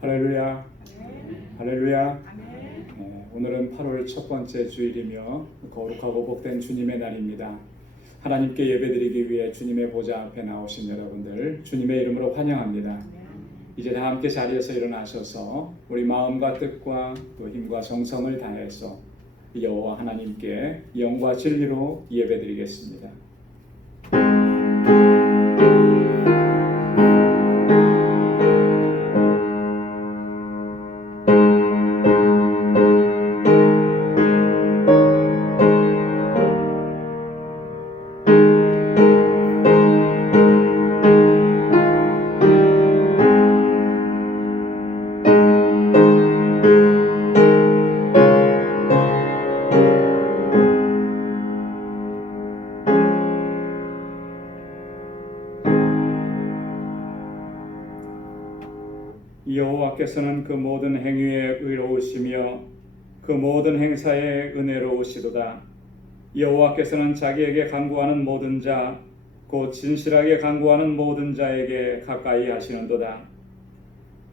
할렐루야. 할렐루야. 오늘은 8월 첫 번째 주일이며 거룩하고 복된 주님의 날입니다. 하나님께 예배드리기 위해 주님의 보좌 앞에 나오신 여러분들 주님의 이름으로 환영합니다. 이제 다 함께 자리에서 일어나셔서 우리 마음과 뜻과 또 힘과 정성을 다해서 여호와 하나님께 영과 진리로 예배드리겠습니다. 여호와께서는 그 모든 행위에 의로우시며 그 모든 행사에 은혜로우시도다. 여호와께서는 자기에게 간구하는 모든 자, 곧 진실하게 간구하는 모든 자에게 가까이 하시는도다.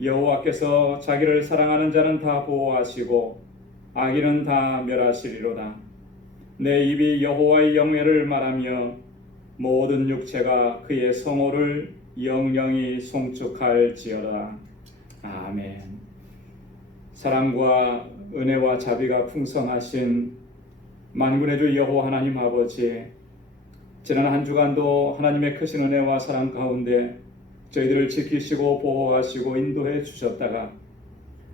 여호와께서 자기를 사랑하는 자는 다 보호하시고 악인은 다 멸하시리로다. 내 입이 여호와의 영예를 말하며 모든 육체가 그의 성호를 영영히 송축할지어다. 아멘. 사랑과 은혜와 자비가 풍성하신 만군의 주 여호와 하나님 아버지, 지난 한 주간도 하나님의 크신 은혜와 사랑 가운데 저희들을 지키시고 보호하시고 인도해 주셨다가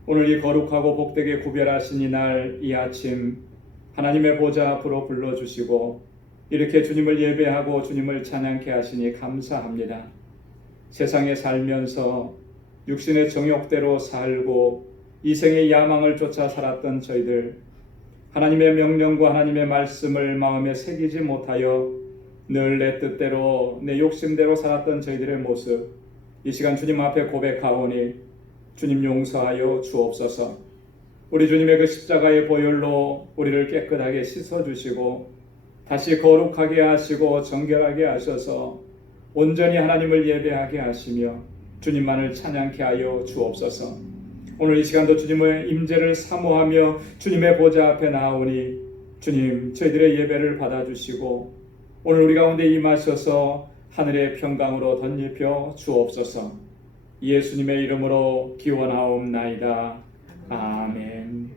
오늘 이 거룩하고 복되게 구별하신 이 날 이 아침 하나님의 보좌 앞으로 불러주시고 이렇게 주님을 예배하고 주님을 찬양케 하시니 감사합니다. 세상에 살면서 육신의 정욕대로 살고 이생의 야망을 쫓아 살았던 저희들, 하나님의 명령과 하나님의 말씀을 마음에 새기지 못하여 늘 내 뜻대로 내 욕심대로 살았던 저희들의 모습, 이 시간 주님 앞에 고백하오니 주님 용서하여 주옵소서. 우리 주님의 그 십자가의 보혈로 우리를 깨끗하게 씻어주시고 다시 거룩하게 하시고 정결하게 하셔서 온전히 하나님을 예배하게 하시며 주님만을 찬양케 하여 주옵소서. 오늘 이 시간도 주님의 임재를 사모하며 주님의 보좌 앞에 나오니 주님 저희들의 예배를 받아주시고 오늘 우리 가운데 임하셔서 하늘의 평강으로 덧입혀 주옵소서. 예수님의 이름으로 기원하옵나이다. 아멘.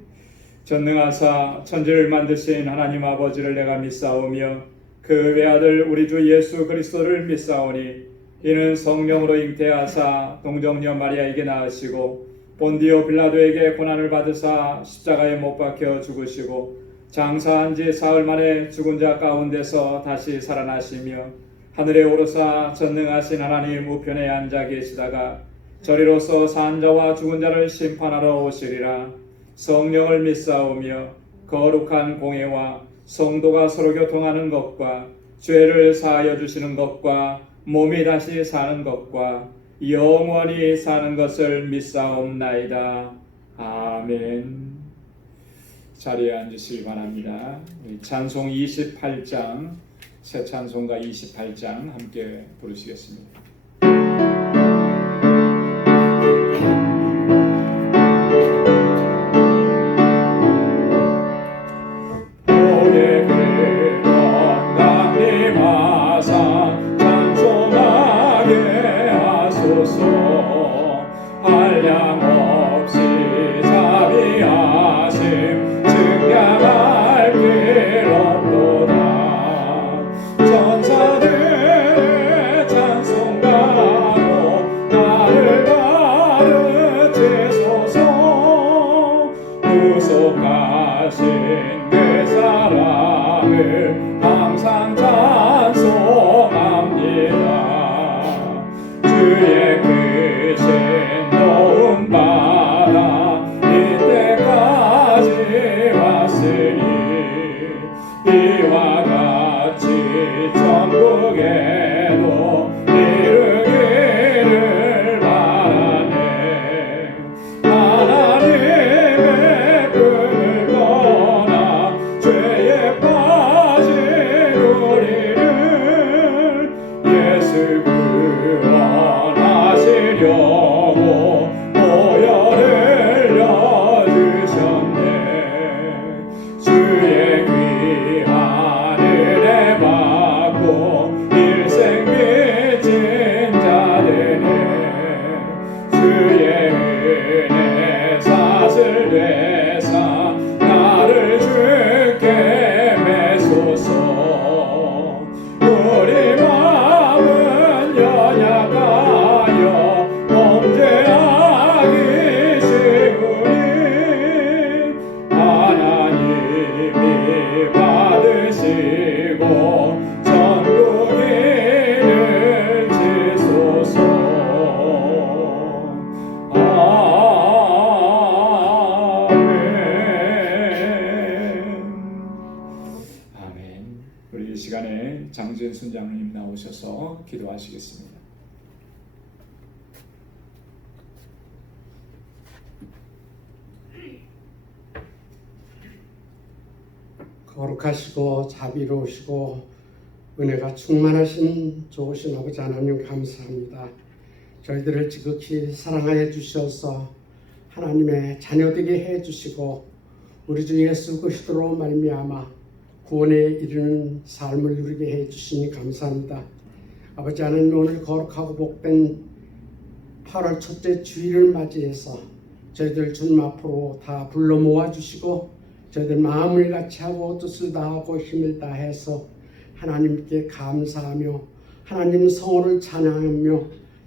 전능하사 천지를 만드신 하나님 아버지를 내가 믿사오며 그 외아들 우리 주 예수 그리스도를 믿사오니 이는 성령으로 잉태하사 동정녀 마리아에게 낳으시고 본디오 빌라도에게 고난을 받으사 십자가에 못 박혀 죽으시고 장사한 지 사흘 만에 죽은 자 가운데서 다시 살아나시며 하늘에 오르사 전능하신 하나님 우편에 앉아 계시다가 저리로서 산 자와 죽은 자를 심판하러 오시리라. 성령을 믿사오며 거룩한 공회와 성도가 서로 교통하는 것과 죄를 사하여 주시는 것과 몸이 다시 사는 것과 영원히 사는 것을 믿사옵나이다. 아멘. 자리에 앉으시기 바랍니다. 찬송 28장, 새 찬송가 28장 함께 부르시겠습니다. 한량없이 자비하심 증량할 길 없도다. 천사들의 찬송가로 나를 가르치소서. 구속하신 그 사랑을 항상 찬송합니다. 주의 크신 받아 이때까지 왔으니 이와 같이 천국에도 이르기를 바라네. 하나님의 꿈을 떠나 죄에 빠져 김민순 장로님 나오셔서 기도하시겠습니다. 거룩하시고 자비로우시고 은혜가 충만하신 좋으신 아버지 하나님 감사합니다. 저희들을 지극히 사랑하여 주셔서 하나님의 자녀되게 해 주시고 우리 주 예수 그리스도로 말미암아 구원에 이르는 삶을 누리게 해 주시니 감사합니다. 아버지 하나님, 오늘 거룩하고 복된 8월 첫째 주일을 맞이해서 저희들 주님 앞으로 다 불러 모아 주시고 저희들 마음을 같이 하고 뜻을 다하고 힘을 다해서 하나님께 감사하며 하나님 성원을 찬양하며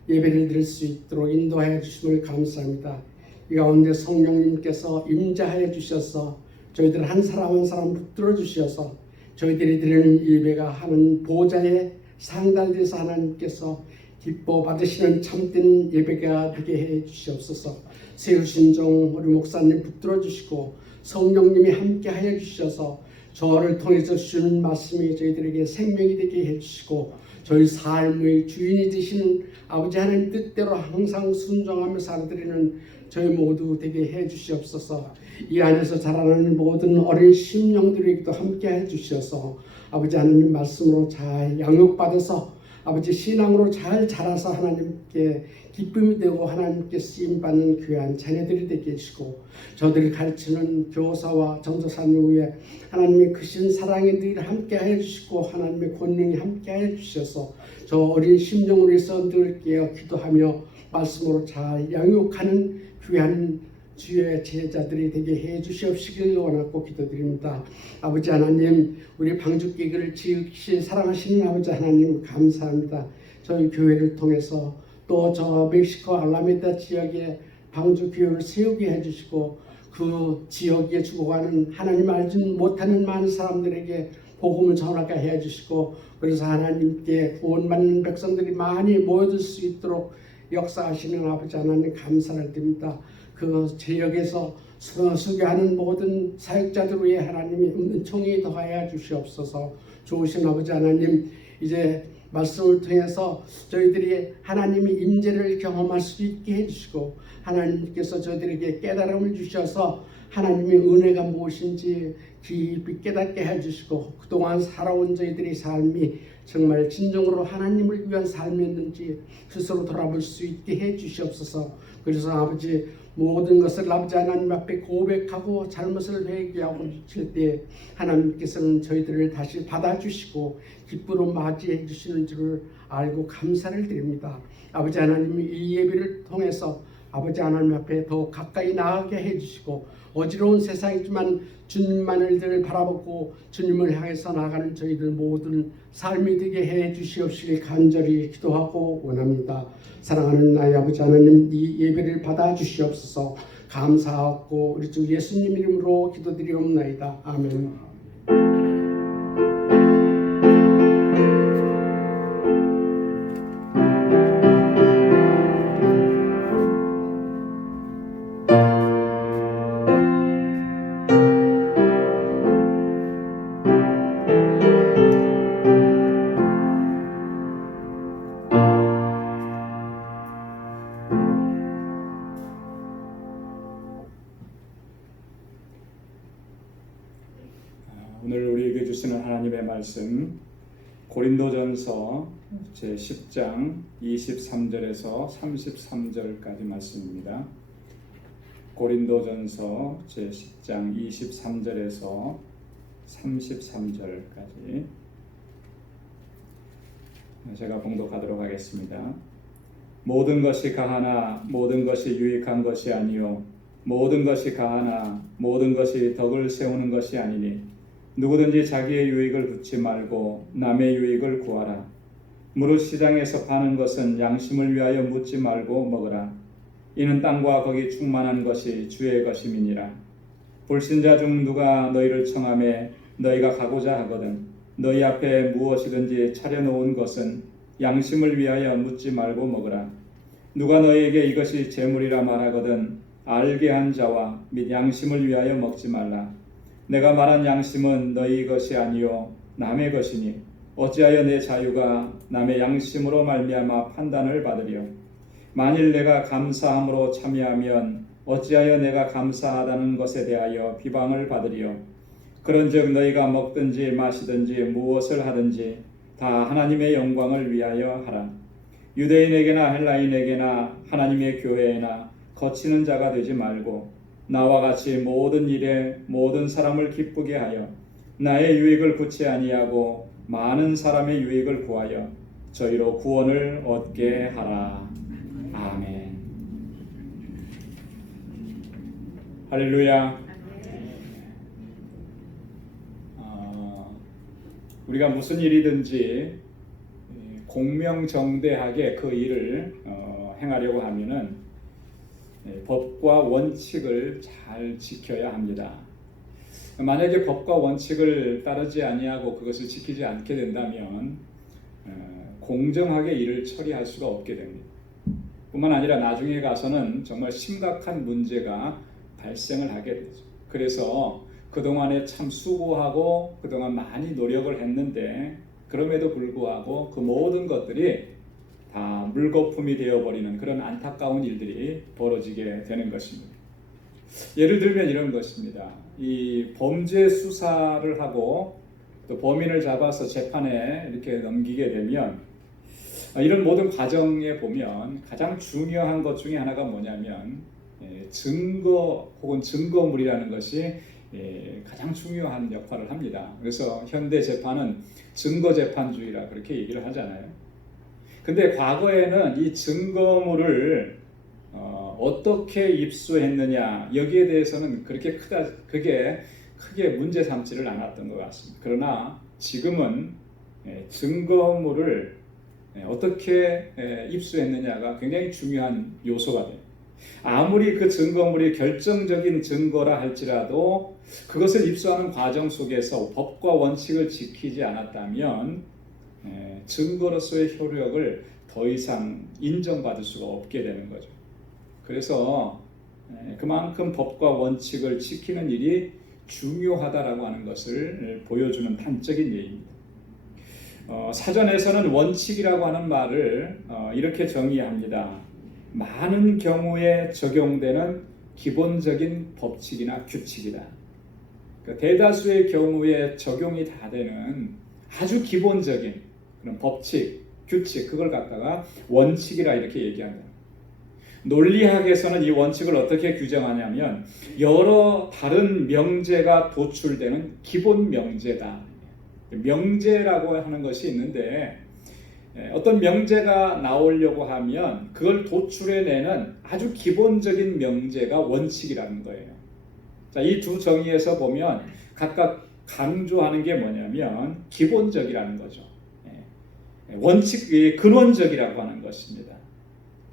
예배를 드릴 수 있도록 인도하여 주심을 감사합니다. 이 가운데 성령님께서 임재하여 주셔서 저희들 한 사람 한 사람 붙들어 주셔서 저희들이 드리는 예배가 하는 보좌에 상달돼서 하나님께서 기뻐 받으시는 참된 예배가 되게 해 주시옵소서. 세우신 종 우리 목사님 붙들어 주시고 성령님이 함께 하여 주셔서 저를 통해서 주시는 말씀이 저희들에게 생명이 되게 해주시고 저희 삶의 주인이 되시는 아버지 하나님 뜻대로 항상 순종하며 살아드리는 저희 모두 되게 해주시옵소서. 이 안에서 자라나는 모든 어린 심령들에게도 함께 해주셔서 아버지 하나님 말씀으로 잘 양육받아서 아버지 신앙으로 잘 자라서 하나님께 기쁨이 되고 하나님께 쓰임받는 귀한 자녀들이 되게 해주시고 저들을 가르치는 교사와 전도사님 위에 하나님의 크신 사랑이 늘 함께 해주시고 하나님의 권능이 함께 해주셔서 저 어린 심령을 위해서 늘 깨어 기도하며 말씀으로 잘 양육하는 귀한 주의 제자들이 되게 해주시옵시길 원하고 기도드립니다. 아버지 하나님, 우리 방주교회를 지극히 사랑하시는 아버지 하나님 감사합니다. 저희 교회를 통해서 또 저 멕시코 알라메다 지역에 방주교회를 세우게 해주시고 그 지역에 죽어가는 하나님 알지 못하는 많은 사람들에게 복음을 전하게 해주시고 그래서 하나님께 구원받는 백성들이 많이 모여들 수 있도록 역사하시는 아버지 하나님 감사를 드립니다. 그 지역에서 수교하는 모든 사역자들 위해 하나님이 은총이 더하여 주시옵소서. 좋으신 아버지 하나님, 이제 말씀을 통해서 저희들이 하나님의 임재를 경험할 수 있게 해주시고 하나님께서 저희들에게 깨달음을 주셔서 하나님의 은혜가 무엇인지 깊이 깨닫게 해주시고 그동안 살아온 저희들의 삶이 정말 진정으로 하나님을 위한 삶이었는지 스스로 돌아볼 수 있게 해주시옵소서. 그래서 아버지 모든 것을 아버지 하나님 앞에 고백하고 잘못을 회개하고 미칠 때 하나님께서는 저희들을 다시 받아주시고 기쁨으로 맞이해 주시는 줄을 알고 감사를 드립니다. 아버지 하나님이 이 예배를 통해서 아버지 하나님 앞에 더 가까이 나아가게 해주시고 어지러운 세상이지만 주님만을 늘 바라보고 주님을 향해서 나아가는 저희들 모든 삶이 되게 해주시옵시길 간절히 기도하고 원합니다. 사랑하는 나의 아버지 하나님, 이 예배를 받아주시옵소서. 감사하고 우리 주 예수님 이름으로 기도드리옵나이다. 아멘. 오늘 우리에게 주시는 하나님의 말씀 고린도전서 제10장 23절에서 33절까지 말씀입니다. 고린도전서 제10장 23절에서 33절까지 제가 봉독하도록 하겠습니다. 모든 것이 가하나 모든 것이 유익한 것이 아니요 모든 것이 가하나 모든 것이 덕을 세우는 것이 아니니 누구든지 자기의 유익을 묻지 말고 남의 유익을 구하라. 무릇 시장에서 파는 것은 양심을 위하여 묻지 말고 먹으라. 이는 땅과 거기 충만한 것이 주의 것임이니라. 불신자 중 누가 너희를 청하매 너희가 가고자 하거든 너희 앞에 무엇이든지 차려놓은 것은 양심을 위하여 묻지 말고 먹으라. 누가 너희에게 이것이 재물이라 말하거든 알게 한 자와 및 양심을 위하여 먹지 말라. 내가 말한 양심은 너희 것이 아니요 남의 것이니 어찌하여 내 자유가 남의 양심으로 말미암아 판단을 받으려? 만일 내가 감사함으로 참여하면 어찌하여 내가 감사하다는 것에 대하여 비방을 받으리요? 그런즉 너희가 먹든지 마시든지 무엇을 하든지 다 하나님의 영광을 위하여 하라. 유대인에게나 헬라인에게나 하나님의 교회에나 거치는 자가 되지 말고 나와 같이 모든 일에 모든 사람을 기쁘게 하여 나의 유익을 구치 아니하고 많은 사람의 유익을 구하여 저희로 구원을 얻게 하라. 아멘. 할렐루야. 우리가 무슨 일이든지 공명정대하게 그 일을 행하려고 하면은 법과 원칙을 잘 지켜야 합니다. 만약에 법과 원칙을 따르지 아니하고 그것을 지키지 않게 된다면 공정하게 일을 처리할 수가 없게 됩니다. 뿐만 아니라 나중에 가서는 정말 심각한 문제가 발생을 하게 되죠. 그래서 그동안에 참 수고하고 그동안 많이 노력을 했는데 그럼에도 불구하고 그 모든 것들이 다 물거품이 되어버리는 그런 안타까운 일들이 벌어지게 되는 것입니다. 예를 들면 이런 것입니다. 이 범죄 수사를 하고 또 범인을 잡아서 재판에 이렇게 넘기게 되면 이런 모든 과정에 보면 가장 중요한 것 중에 하나가 뭐냐면 증거 혹은 증거물이라는 것이 가장 중요한 역할을 합니다. 그래서 현대 재판은 증거재판주의라 그렇게 얘기를 하잖아요. 근데 과거에는 이 증거물을 어떻게 입수했느냐 여기에 대해서는 그렇게 크게 문제 삼지를 않았던 것 같습니다. 그러나 지금은 증거물을 어떻게 입수했느냐가 굉장히 중요한 요소가 돼요. 아무리 그 증거물이 결정적인 증거라 할지라도 그것을 입수하는 과정 속에서 법과 원칙을 지키지 않았다면 증거로서의 효력을 더 이상 인정받을 수가 없게 되는 거죠. 그래서 그만큼 법과 원칙을 지키는 일이 중요하다라고 하는 것을 보여주는 단적인 예입니다. 사전에서는 원칙이라고 하는 말을 이렇게 정의합니다. 많은 경우에 적용되는 기본적인 법칙이나 규칙이다. 그러니까 대다수의 경우에 적용이 다 되는 아주 기본적인 그런 법칙, 규칙 그걸 갖다가 원칙이라 이렇게 얘기합니다. 논리학에서는 이 원칙을 어떻게 규정하냐면 여러 다른 명제가 도출되는 기본 명제다. 명제라고 하는 것이 있는데 어떤 명제가 나오려고 하면 그걸 도출해내는 아주 기본적인 명제가 원칙이라는 거예요. 자, 이 두 정의에서 보면 각각 강조하는 게 뭐냐면 기본적이라는 거죠. 원칙, 근원적이라고 하는 것입니다.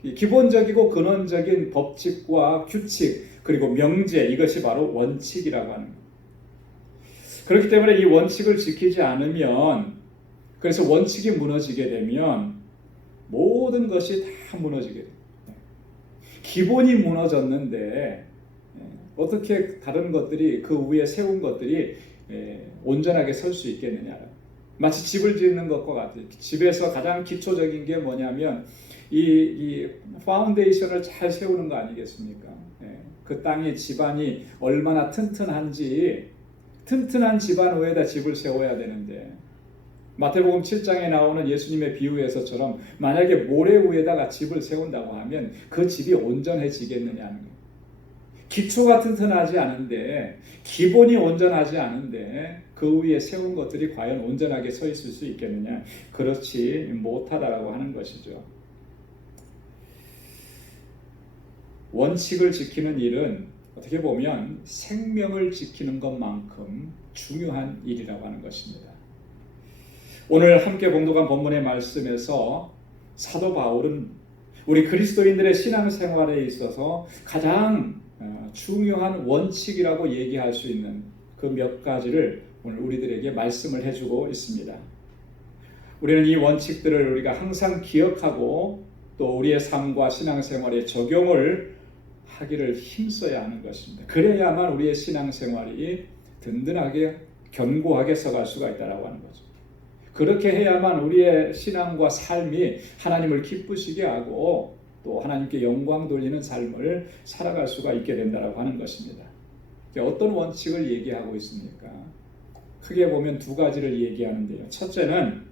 기본적이고 근원적인 법칙과 규칙 그리고 명제 이것이 바로 원칙이라고 하는 거예요. 그렇기 때문에 이 원칙을 지키지 않으면 그래서 원칙이 무너지게 되면 모든 것이 다 무너지게 돼요. 기본이 무너졌는데 어떻게 다른 것들이 그 위에 세운 것들이 온전하게 설 수 있겠느냐. 마치 집을 짓는 것과 같아요. 집에서 가장 기초적인 게 뭐냐면 이 파운데이션을 잘 세우는 거 아니겠습니까? 그 땅의 집안이 얼마나 튼튼한지 튼튼한 집안 위에다 집을 세워야 되는데 마태복음 7장에 나오는 예수님의 비유에서처럼 만약에 모래 위에다가 집을 세운다고 하면 그 집이 온전해지겠느냐는 거예요. 기초가 튼튼하지 않은데 기본이 온전하지 않은데 그 위에 세운 것들이 과연 온전하게 서 있을 수 있겠느냐? 그렇지 못하다라고 하는 것이죠. 원칙을 지키는 일은 어떻게 보면 생명을 지키는 것만큼 중요한 일이라고 하는 것입니다. 오늘 함께 봉독한 본문의 말씀에서 사도 바울은 우리 그리스도인들의 신앙생활에 있어서 가장 중요한 원칙이라고 얘기할 수 있는 그 몇 가지를 오늘 우리들에게 말씀을 해주고 있습니다. 우리는 이 원칙들을 우리가 항상 기억하고 또 우리의 삶과 신앙생활에 적용을 하기를 힘써야 하는 것입니다. 그래야만 우리의 신앙생활이 든든하게 견고하게 서갈 수가 있다라고 하는 거죠. 그렇게 해야만 우리의 신앙과 삶이 하나님을 기쁘시게 하고 또 하나님께 영광 돌리는 삶을 살아갈 수가 있게 된다고 하는 것입니다. 어떤 원칙을 얘기하고 있습니까? 크게 보면 두 가지를 얘기하는데요. 첫째는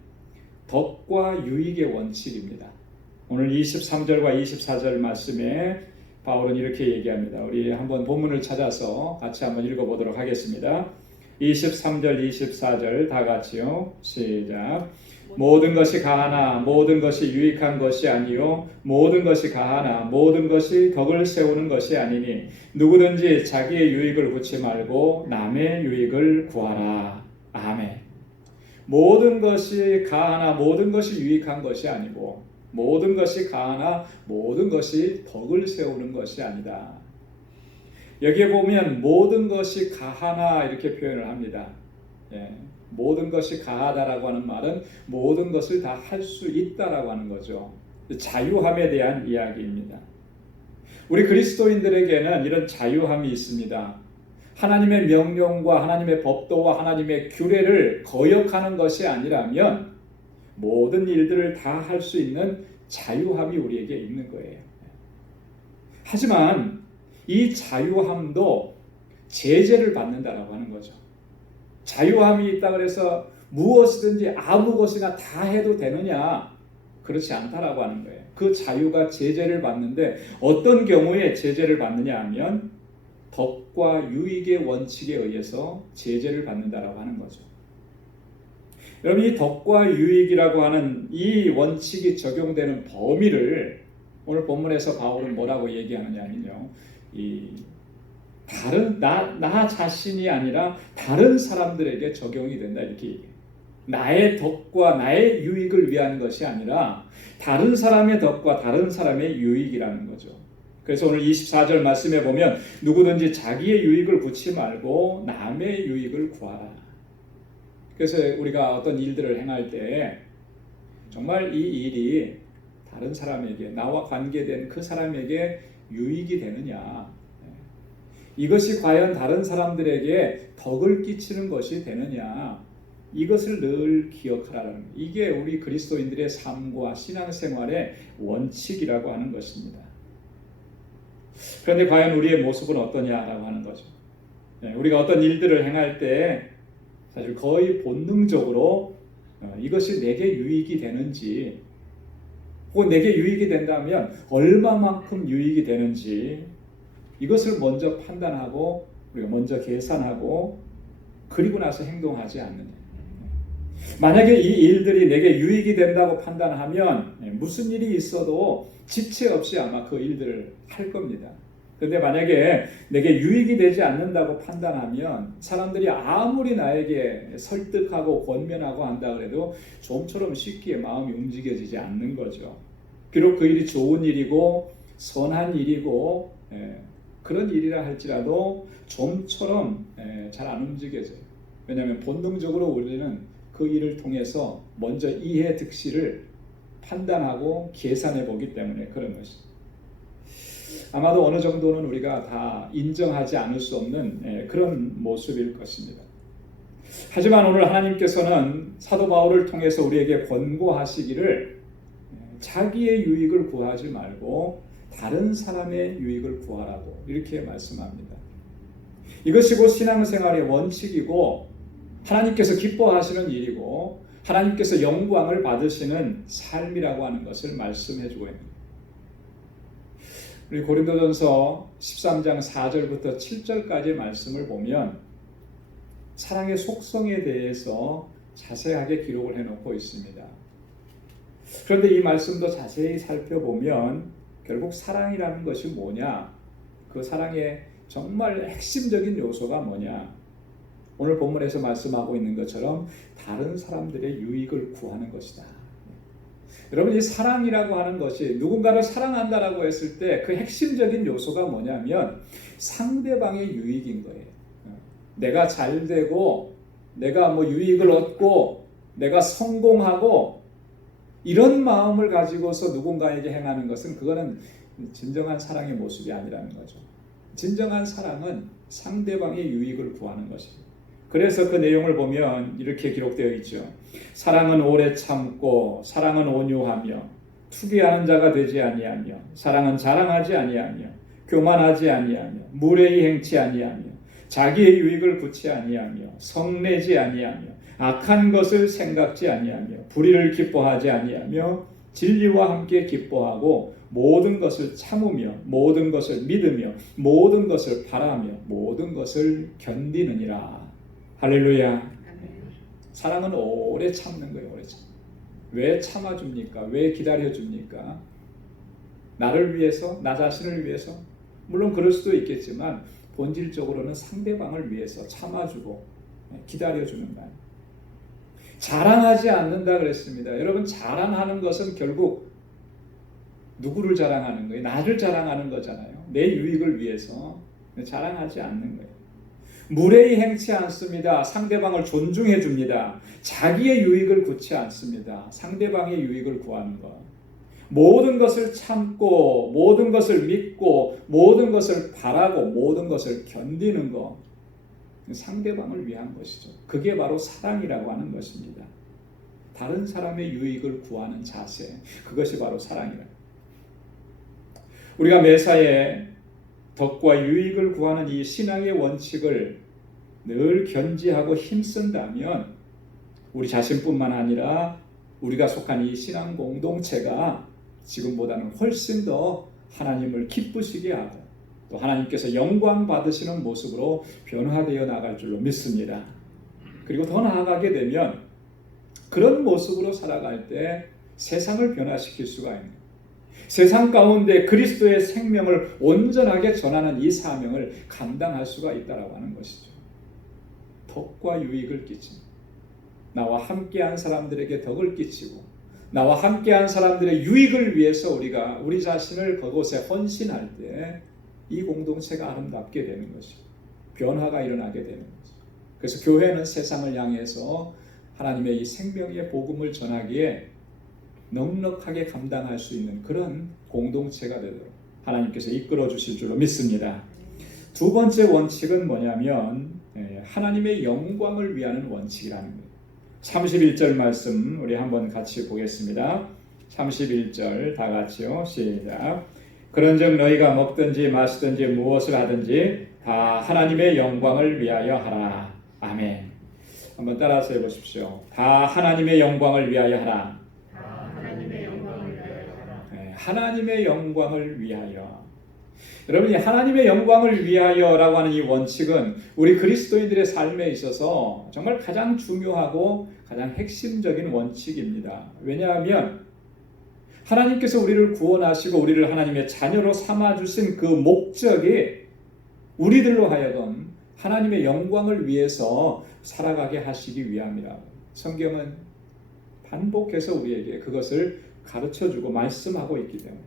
덕과 유익의 원칙입니다. 오늘 23절과 24절 말씀에 바울은 이렇게 얘기합니다. 우리 한번 본문을 찾아서 같이 한번 읽어보도록 하겠습니다. 23절 24절 다 같이요. 시작. 모든 것이 가하나 모든 것이 유익한 것이 아니요 모든 것이 가하나 모든 것이 덕을 세우는 것이 아니니 누구든지 자기의 유익을 구치 말고 남의 유익을 구하라. 아멘. 모든 것이 가하나 모든 것이 유익한 것이 아니고 모든 것이 가하나 모든 것이 덕을 세우는 것이 아니다. 여기에 보면 모든 것이 가하나 이렇게 표현을 합니다. 모든 것이 가하다라고 하는 말은 모든 것을 다 할 수 있다라고 하는 거죠. 자유함에 대한 이야기입니다. 우리 그리스도인들에게는 이런 자유함이 있습니다. 하나님의 명령과 하나님의 법도와 하나님의 규례를 거역하는 것이 아니라면 모든 일들을 다 할 수 있는 자유함이 우리에게 있는 거예요. 하지만 이 자유함도 제재를 받는다라고 하는 거죠. 자유함이 있다 그래서 무엇이든지 아무 것이나 다 해도 되느냐? 그렇지 않다라고 하는 거예요. 그 자유가 제재를 받는데 어떤 경우에 제재를 받느냐 하면 덕과 유익의 원칙에 의해서 제재를 받는다라고 하는 거죠. 여러분, 이 덕과 유익이라고 하는 이 원칙이 적용되는 범위를 오늘 본문에서 바울은 뭐라고 얘기하느냐면요, 다른 나 자신이 아니라 다른 사람들에게 적용이 된다 이렇게 얘기해요. 나의 덕과 나의 유익을 위한 것이 아니라 다른 사람의 덕과 다른 사람의 유익이라는 거죠. 그래서 오늘 24절 말씀에 보면 누구든지 자기의 유익을 구치 말고 남의 유익을 구하라. 그래서 우리가 어떤 일들을 행할 때 정말 이 일이 다른 사람에게, 나와 관계된 그 사람에게 유익이 되느냐, 이것이 과연 다른 사람들에게 덕을 끼치는 것이 되느냐, 이것을 늘 기억하라는, 이게 우리 그리스도인들의 삶과 신앙생활의 원칙이라고 하는 것입니다. 그런데 과연 우리의 모습은 어떠냐라고 하는 거죠. 우리가 어떤 일들을 행할 때 사실 거의 본능적으로 이것이 내게 유익이 되는지, 혹은 내게 유익이 된다면 얼마만큼 유익이 되는지, 이것을 먼저 판단하고 우리가 먼저 계산하고 그리고 나서 행동하지 않느냐. 만약에 이 일들이 내게 유익이 된다고 판단하면 무슨 일이 있어도 지체 없이 아마 그 일들을 할 겁니다. 그런데 만약에 내게 유익이 되지 않는다고 판단하면 사람들이 아무리 나에게 설득하고 권면하고 한다 그래도 좀처럼 쉽게 마음이 움직여지지 않는 거죠. 비록 그 일이 좋은 일이고 선한 일이고 그런 일이라 할지라도 좀처럼 잘 안 움직여져요. 왜냐하면 본능적으로 우리는 그 일을 통해서 먼저 이해 득실을 판단하고 계산해 보기 때문에 그런 것입니다. 아마도 어느 정도는 우리가 다 인정하지 않을 수 없는 그런 모습일 것입니다. 하지만 오늘 하나님께서는 사도 바울을 통해서 우리에게 권고하시기를 자기의 유익을 구하지 말고 다른 사람의 유익을 구하라고 이렇게 말씀합니다. 이것이 곧 신앙생활의 원칙이고 하나님께서 기뻐하시는 일이고 하나님께서 영광을 받으시는 삶이라고 하는 것을 말씀해 주고 있습니다. 우리 고린도전서 13장 4절부터 7절까지 말씀을 보면 사랑의 속성에 대해서 자세하게 기록을 해놓고 있습니다. 그런데 이 말씀도 자세히 살펴보면 결국 사랑이라는 것이 뭐냐, 그 사랑의 정말 핵심적인 요소가 뭐냐, 오늘 본문에서 말씀하고 있는 것처럼 다른 사람들의 유익을 구하는 것이다. 여러분, 이 사랑이라고 하는 것이 누군가를 사랑한다라고 했을 때 그 핵심적인 요소가 뭐냐면 상대방의 유익인 거예요. 내가 잘 되고 내가 뭐 유익을 얻고 내가 성공하고 이런 마음을 가지고서 누군가에게 행하는 것은 그거는 진정한 사랑의 모습이 아니라는 거죠. 진정한 사랑은 상대방의 유익을 구하는 것입니다. 그래서 그 내용을 보면 이렇게 기록되어 있죠. 사랑은 오래 참고 사랑은 온유하며 투기하는 자가 되지 아니하며 사랑은 자랑하지 아니하며 교만하지 아니하며 무례히 행치 아니하며 자기의 유익을 구치 아니하며 성내지 아니하며 악한 것을 생각지 아니하며 불의를 기뻐하지 아니하며 진리와 함께 기뻐하고 모든 것을 참으며 모든 것을 믿으며 모든 것을 바라며 모든 것을 견디느니라. 할렐루야. 사랑은 오래 참는 거예요. 오래 참. 왜 참아줍니까? 왜 기다려줍니까? 나를 위해서, 나 자신을 위해서? 물론 그럴 수도 있겠지만 본질적으로는 상대방을 위해서 참아주고 기다려주는 거예요. 자랑하지 않는다 그랬습니다. 여러분, 자랑하는 것은 결국 누구를 자랑하는 거예요? 나를 자랑하는 거잖아요. 내 유익을 위해서 자랑하지 않는 거예요. 무례히 행치 않습니다. 상대방을 존중해 줍니다. 자기의 유익을 구치 않습니다. 상대방의 유익을 구하는 것. 모든 것을 참고 모든 것을 믿고 모든 것을 바라고 모든 것을 견디는 것. 상대방을 위한 것이죠. 그게 바로 사랑이라고 하는 것입니다. 다른 사람의 유익을 구하는 자세. 그것이 바로 사랑이라. 우리가 매사에 덕과 유익을 구하는 이 신앙의 원칙을 늘 견지하고 힘쓴다면 우리 자신뿐만 아니라 우리가 속한 이 신앙 공동체가 지금보다는 훨씬 더 하나님을 기쁘시게 하고 또 하나님께서 영광 받으시는 모습으로 변화되어 나갈 줄로 믿습니다. 그리고 더 나아가게 되면 그런 모습으로 살아갈 때 세상을 변화시킬 수가 있는 거예요. 세상 가운데 그리스도의 생명을 온전하게 전하는 이 사명을 감당할 수가 있다라고 하는 것이죠. 덕과 유익을 끼칩니다. 나와 함께한 사람들에게 덕을 끼치고 나와 함께한 사람들의 유익을 위해서 우리가 우리 자신을 그곳에 헌신할 때 이 공동체가 아름답게 되는 것이고 변화가 일어나게 되는 것이죠. 그래서 교회는 세상을 향해서 하나님의 이 생명의 복음을 전하기에 넉넉하게 감당할 수 있는 그런 공동체가 되도록 하나님께서 이끌어 주실 줄로 믿습니다. 두 번째 원칙은 뭐냐면 하나님의 영광을 위하는 원칙이라는 거예요. 31절 말씀 우리 한번 같이 보겠습니다. 31절 다 같이요. 시작. 그런즉 너희가 먹든지 마시든지 무엇을 하든지 다 하나님의 영광을 위하여 하라. 아멘. 한번 따라서 해보십시오. 다 하나님의 영광을 위하여 하라. 하나님의 영광을 위하여. 여러분, 이 하나님의 영광을 위하여라고 하는 이 원칙은 우리 그리스도인들의 삶에 있어서 정말 가장 중요하고 가장 핵심적인 원칙입니다. 왜냐하면 하나님께서 우리를 구원하시고 우리를 하나님의 자녀로 삼아주신 그 목적이 우리들로 하여금 하나님의 영광을 위해서 살아가게 하시기 위함이라. 성경은 반복해서 우리에게 그것을 가르쳐주고 말씀하고 있기 때문에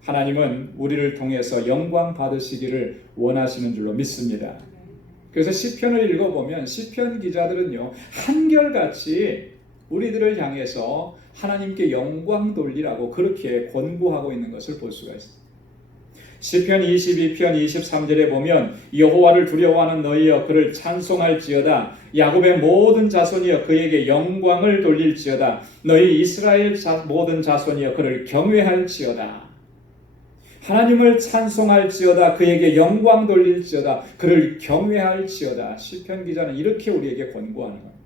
하나님은 우리를 통해서 영광 받으시기를 원하시는 줄로 믿습니다. 그래서 시편을 읽어보면 시편 기자들은요 한결같이 우리들을 향해서 하나님께 영광 돌리라고 그렇게 권고하고 있는 것을 볼 수가 있습니다. 시편 22편 23절에 보면 여호와를 두려워하는 너희여 그를 찬송할지어다. 야곱의 모든 자손이여 그에게 영광을 돌릴지어다. 너희 이스라엘 모든 자손이여 그를 경외할지어다. 하나님을 찬송할지어다. 그에게 영광 돌릴지어다. 그를 경외할지어다. 시편 기자는 이렇게 우리에게 권고하는 겁니다.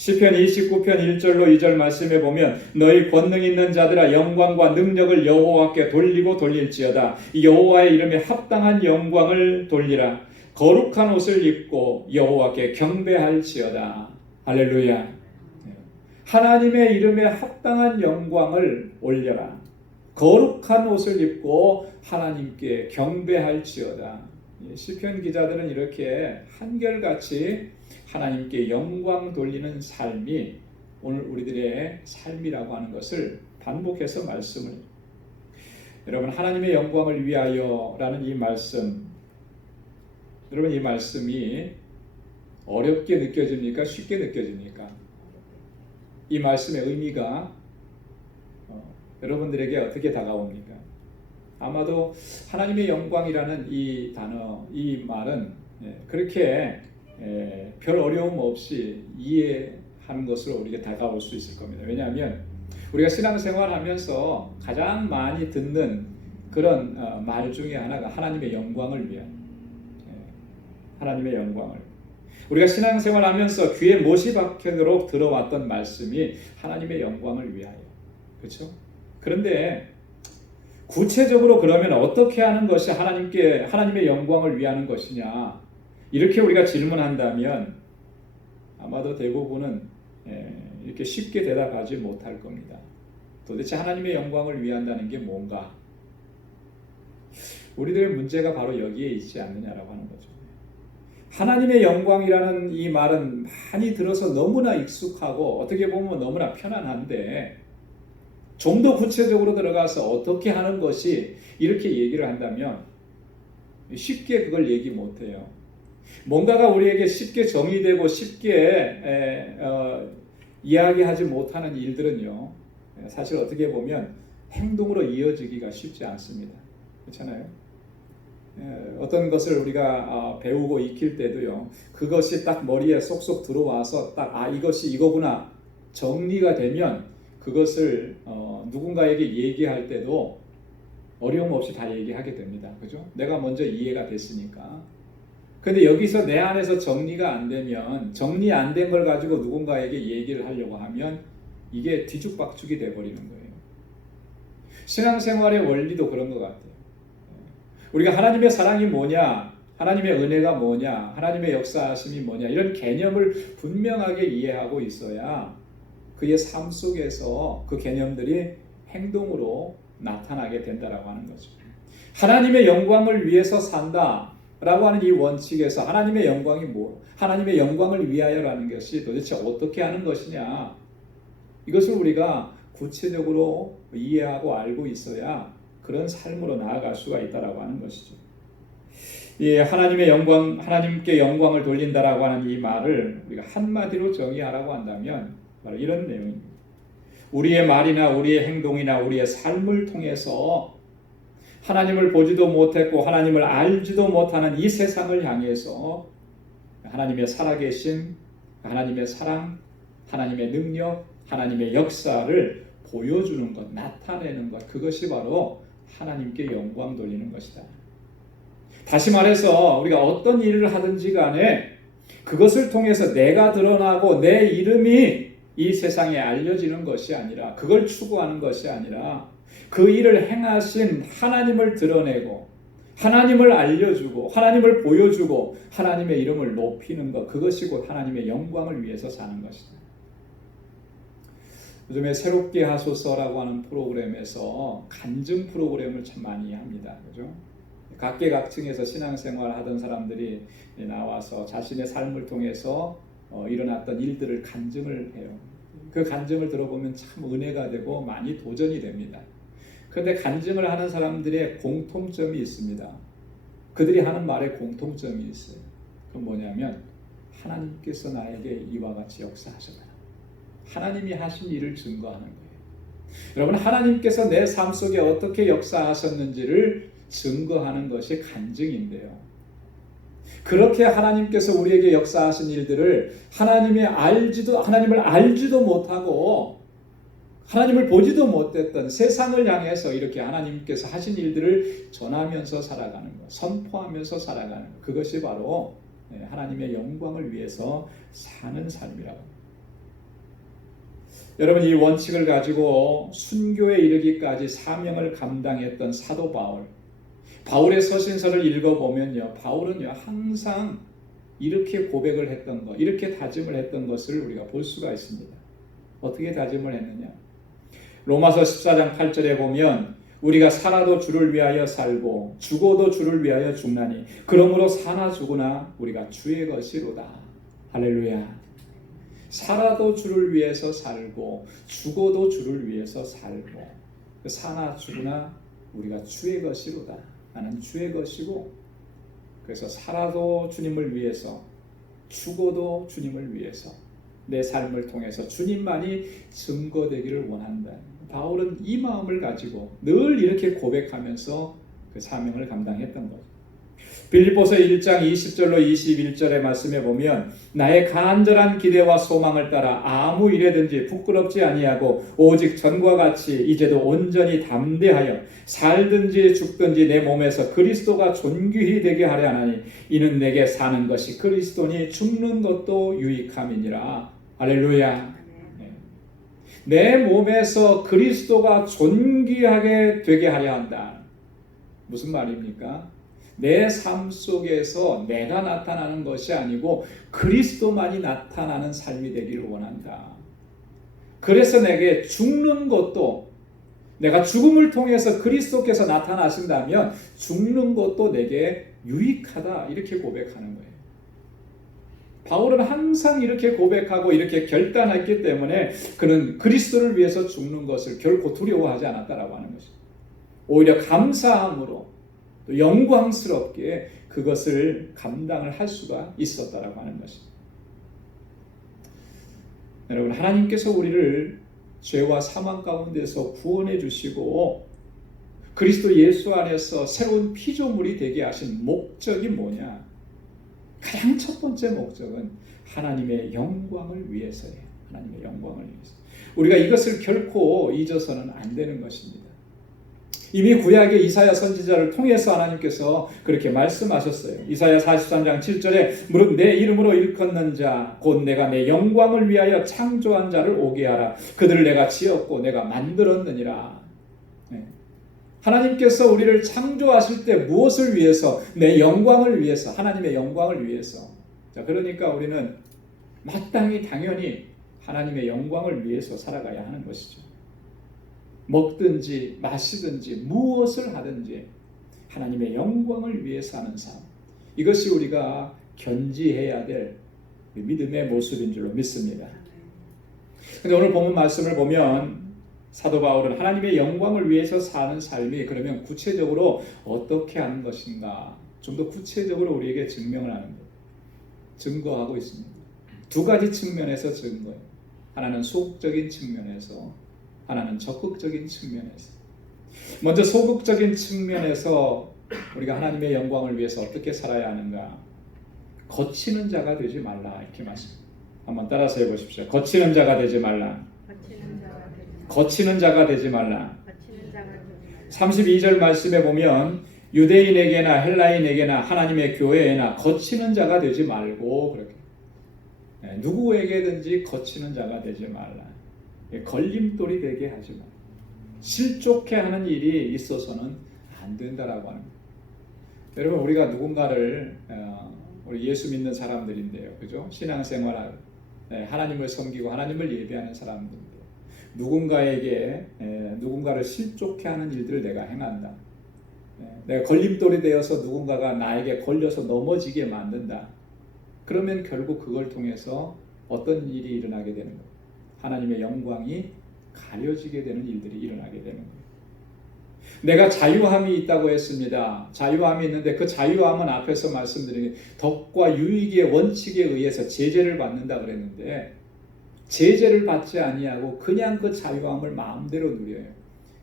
시편 29편 1절로 2절 말씀에 보면 너희 권능 있는 자들아 영광과 능력을 여호와께 돌리고 돌릴지어다. 여호와의 이름에 합당한 영광을 돌리라. 거룩한 옷을 입고 여호와께 경배할지어다. 할렐루야. 하나님의 이름에 합당한 영광을 올려라. 거룩한 옷을 입고 하나님께 경배할지어다. 시편 기자들은 이렇게 한결같이 하나님께 영광 돌리는 삶이 오늘 우리들의 삶이라고 하는 것을 반복해서 말씀을. 여러분, 하나님의 영광을 위하여라는 이 말씀, 여러분 이 말씀이 어렵게 느껴집니까? 쉽게 느껴집니까? 이 말씀의 의미가 여러분들에게 어떻게 다가옵니까? 아마도 하나님의 영광이라는 이 단어, 이 말은 그렇게 별 어려움 없이 이해하는 것으로 우리가 다가올 수 있을 겁니다. 왜냐하면 우리가 신앙생활하면서 가장 많이 듣는 그런 말 중에 하나가 하나님의 영광을 위한, 하나님의 영광을, 우리가 신앙생활하면서 귀에 못이 박히도록 들어왔던 말씀이 하나님의 영광을 위하여. 그렇죠? 그런데 구체적으로 그러면 어떻게 하는 것이 하나님의 영광을 위하는 것이냐, 이렇게 우리가 질문한다면 아마도 대부분은 이렇게 쉽게 대답하지 못할 겁니다. 도대체 하나님의 영광을 위한다는 게 뭔가? 우리들의 문제가 바로 여기에 있지 않느냐라고 하는 거죠. 하나님의 영광이라는 이 말은 많이 들어서 너무나 익숙하고 어떻게 보면 너무나 편안한데, 좀 더 구체적으로 들어가서 어떻게 하는 것이, 이렇게 얘기를 한다면 쉽게 그걸 얘기 못해요. 뭔가가 우리에게 쉽게 정의되고 쉽게 이야기하지 못하는 일들은요, 사실 어떻게 보면 행동으로 이어지기가 쉽지 않습니다. 그렇잖아요? 어떤 것을 우리가 배우고 익힐 때도요, 그것이 딱 머리에 쏙쏙 들어와서 딱 이것이 이거구나 정리가 되면 그것을 누군가에게 얘기할 때도 어려움 없이 다 얘기하게 됩니다. 그죠? 내가 먼저 이해가 됐으니까. 근데 여기서 내 안에서 정리가 안 되면, 정리 안 된 걸 가지고 누군가에게 얘기를 하려고 하면 이게 뒤죽박죽이 돼버리는 거예요. 신앙생활의 원리도 그런 것 같아요. 우리가 하나님의 사랑이 뭐냐, 하나님의 은혜가 뭐냐, 하나님의 역사하심이 뭐냐, 이런 개념을 분명하게 이해하고 있어야 그의 삶 속에서 그 개념들이 행동으로 나타나게 된다라고 하는 거죠. 하나님의 영광을 위해서 산다라고 하는 이 원칙에서 하나님의 영광이 하나님의 영광을 위하여라는 것이 도대체 어떻게 하는 것이냐, 이것을 우리가 구체적으로 이해하고 알고 있어야 그런 삶으로 나아갈 수가 있다라고 하는 것이죠. 이 하나님의 영광, 하나님께 영광을 돌린다라고 하는 이 말을 우리가 한마디로 정의하라고 한다면 바로 이런 내용입니다. 우리의 말이나 우리의 행동이나 우리의 삶을 통해서 하나님을 보지도 못했고 하나님을 알지도 못하는 이 세상을 향해서 하나님의 살아계신, 하나님의 사랑, 하나님의 능력, 하나님의 역사를 보여주는 것, 나타내는 것, 그것이 바로 하나님께 영광 돌리는 것이다. 다시 말해서 우리가 어떤 일을 하든지 간에 그것을 통해서 내가 드러나고 내 이름이 이 세상에 알려지는 것이 아니라, 그걸 추구하는 것이 아니라 그 일을 행하신 하나님을 드러내고 하나님을 알려주고 하나님을 보여주고 하나님의 이름을 높이는 것, 그것이 곧 하나님의 영광을 위해서 사는 것이다. 요즘에 새롭게 하소서라고 하는 프로그램에서 간증 프로그램을 참 많이 합니다. 그죠? 각계각층에서 신앙생활 하던 사람들이 나와서 자신의 삶을 통해서 일어났던 일들을 간증을 해요. 그 간증을 들어보면 참 은혜가 되고 많이 도전이 됩니다. 그런데 간증을 하는 사람들의 공통점이 있습니다. 그들이 하는 말에 공통점이 있어요. 그건 뭐냐면 하나님께서 나에게 이와 같이 역사하셨다. 하나님이 하신 일을 증거하는 거예요. 여러분, 하나님께서 내 삶 속에 어떻게 역사하셨는지를 증거하는 것이 간증인데요. 그렇게 하나님께서 우리에게 역사하신 일들을 하나님을 알지도 못하고 하나님을 보지도 못했던 세상을 향해서 이렇게 하나님께서 하신 일들을 전하면서 살아가는 것, 선포하면서 살아가는 것, 그것이 바로 하나님의 영광을 위해서 사는 삶이라고 합니다. 여러분, 이 원칙을 가지고 순교에 이르기까지 사명을 감당했던 사도 바울의 서신서를 읽어보면요, 바울은요 항상 이렇게 고백을 했던 것, 이렇게 다짐을 했던 것을 우리가 볼 수가 있습니다. 어떻게 다짐을 했느냐? 로마서 14장 8절에 보면 우리가 살아도 주를 위하여 살고 죽어도 주를 위하여 죽나니 그러므로 사나 죽으나 우리가 주의 것이로다. 할렐루야. 살아도 주를 위해서 살고 죽어도 주를 위해서 살고, 사나 죽으나 우리가 주의 것이로다. 나는 주의 것이고, 그래서 살아도 주님을 위해서 죽어도 주님을 위해서 내 삶을 통해서 주님만이 증거되기를 원한다. 바울은 이 마음을 가지고 늘 이렇게 고백하면서 그 사명을 감당했던 거죠. 빌립보서 1장 20절로 21절의 말씀에 보면 나의 간절한 기대와 소망을 따라 아무 일에든지 부끄럽지 아니하고 오직 전과 같이 이제도 온전히 담대하여 살든지 죽든지 내 몸에서 그리스도가 존귀히 되게 하려 하나니 이는 내게 사는 것이 그리스도니 죽는 것도 유익함이니라. 할렐루야. 내 몸에서 그리스도가 존귀하게 되게 하려 한다. 무슨 말입니까? 내 삶 속에서 내가 나타나는 것이 아니고 그리스도만이 나타나는 삶이 되기를 원한다. 그래서 내게 죽는 것도, 내가 죽음을 통해서 그리스도께서 나타나신다면 죽는 것도 내게 유익하다, 이렇게 고백하는 거예요. 바울은 항상 이렇게 고백하고 이렇게 결단했기 때문에 그는 그리스도를 위해서 죽는 것을 결코 두려워하지 않았다라고 하는 것입니다. 오히려 감사함으로 또 영광스럽게 그것을 감당을 할 수가 있었다라고 하는 것입니다. 여러분, 하나님께서 우리를 죄와 사망 가운데서 구원해 주시고 그리스도 예수 안에서 새로운 피조물이 되게 하신 목적이 뭐냐? 가장 첫 번째 목적은 하나님의 영광을 위해서예요. 하나님의 영광을 위해서. 우리가 이것을 결코 잊어서는 안 되는 것입니다. 이미 구약의 이사야 선지자를 통해서 하나님께서 그렇게 말씀하셨어요. 이사야 43장 7절에 무릇 내 이름으로 일컫는 자 곧 내가 내 영광을 위하여 창조한 자를 오게 하라. 그들을 내가 지었고 내가 만들었느니라. 하나님께서 우리를 창조하실 때 무엇을 위해서? 내 영광을 위해서, 하나님의 영광을 위해서. 자, 그러니까 우리는 마땅히 당연히 하나님의 영광을 위해서 살아가야 하는 것이죠. 먹든지 마시든지 무엇을 하든지 하나님의 영광을 위해서 하는 삶, 이것이 우리가 견지해야 될 믿음의 모습인 줄로 믿습니다. 그런데 오늘 본문 말씀을 보면 사도 바울은 하나님의 영광을 위해서 사는 삶이 그러면 구체적으로 어떻게 하는 것인가, 좀 더 구체적으로 우리에게 증명을 하는 것, 증거하고 있습니다. 두 가지 측면에서 증거해요. 하나는 소극적인 측면에서, 하나는 적극적인 측면에서. 먼저 소극적인 측면에서 우리가 하나님의 영광을 위해서 어떻게 살아야 하는가? 거치는 자가 되지 말라, 이렇게 말씀합니다. 한번 따라서 해보십시오. 거치는 자가 되지 말라. 거치는 자가 되지 말라. 32절 말씀에 보면 유대인에게나 헬라인에게나 하나님의 교회에나 거치는 자가 되지 말고, 그렇게 누구에게든지 거치는 자가 되지 말라. 걸림돌이 되게 하지 말라. 실족해 하는 일이 있어서는 안 된다라고 하는 거예요. 여러분, 우리가 누군가를 우리 예수 믿는 사람들인데요, 그죠? 신앙생활, 하나님을 섬기고 하나님을 예배하는 사람들인데 누군가에게 누군가를 실족해 하는 일들을 내가 행한다. 내가 걸림돌이 되어서 누군가가 나에게 걸려서 넘어지게 만든다. 그러면 결국 그걸 통해서 어떤 일이 일어나게 되는 거예요? 하나님의 영광이 가려지게 되는 일들이 일어나게 되는 거예요. 내가 자유함이 있다고 했습니다. 자유함이 있는데 그 자유함은 앞에서 말씀드린 덕과 유익의 원칙에 의해서 제재를 받는다 그랬는데 제재를 받지 아니하고 그냥 그 자유함을 마음대로 누려요.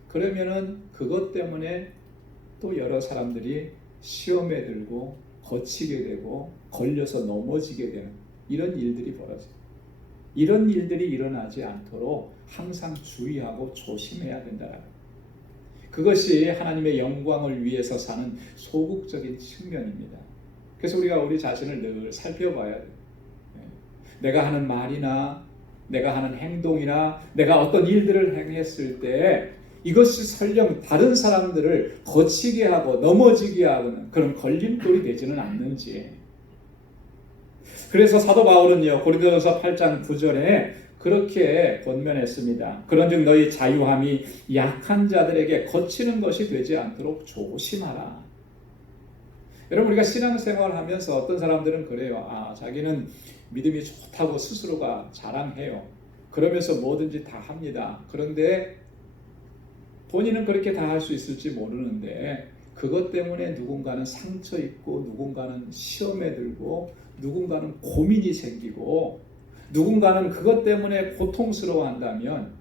그러면은 그것 때문에 또 여러 사람들이 시험에 들고 거치게 되고 걸려서 넘어지게 되는 이런 일들이 벌어져요. 이런 일들이 일어나지 않도록 항상 주의하고 조심해야 된다. 그것이 하나님의 영광을 위해서 사는 소극적인 측면입니다. 그래서 우리가 우리 자신을 늘 살펴봐야 돼요. 내가 하는 말이나 내가 하는 행동이나 내가 어떤 일들을 행했을 때 이것이 설령 다른 사람들을 거치게 하고 넘어지게 하고는 그런 걸림돌이 되지는 않는지. 그래서 사도 바울은요, 고린도전서 8장 9절에 그렇게 권면했습니다. 그런즉 너희 자유함이 약한 자들에게 거치는 것이 되지 않도록 조심하라. 여러분, 우리가 신앙생활을 하면서 어떤 사람들은 그래요. 자기는 믿음이 좋다고 스스로가 자랑해요. 그러면서 뭐든지 다 합니다. 그런데 본인은 그렇게 다 할 수 있을지 모르는데 그것 때문에 누군가는 상처 입고 누군가는 시험에 들고 누군가는 고민이 생기고 누군가는 그것 때문에 고통스러워한다면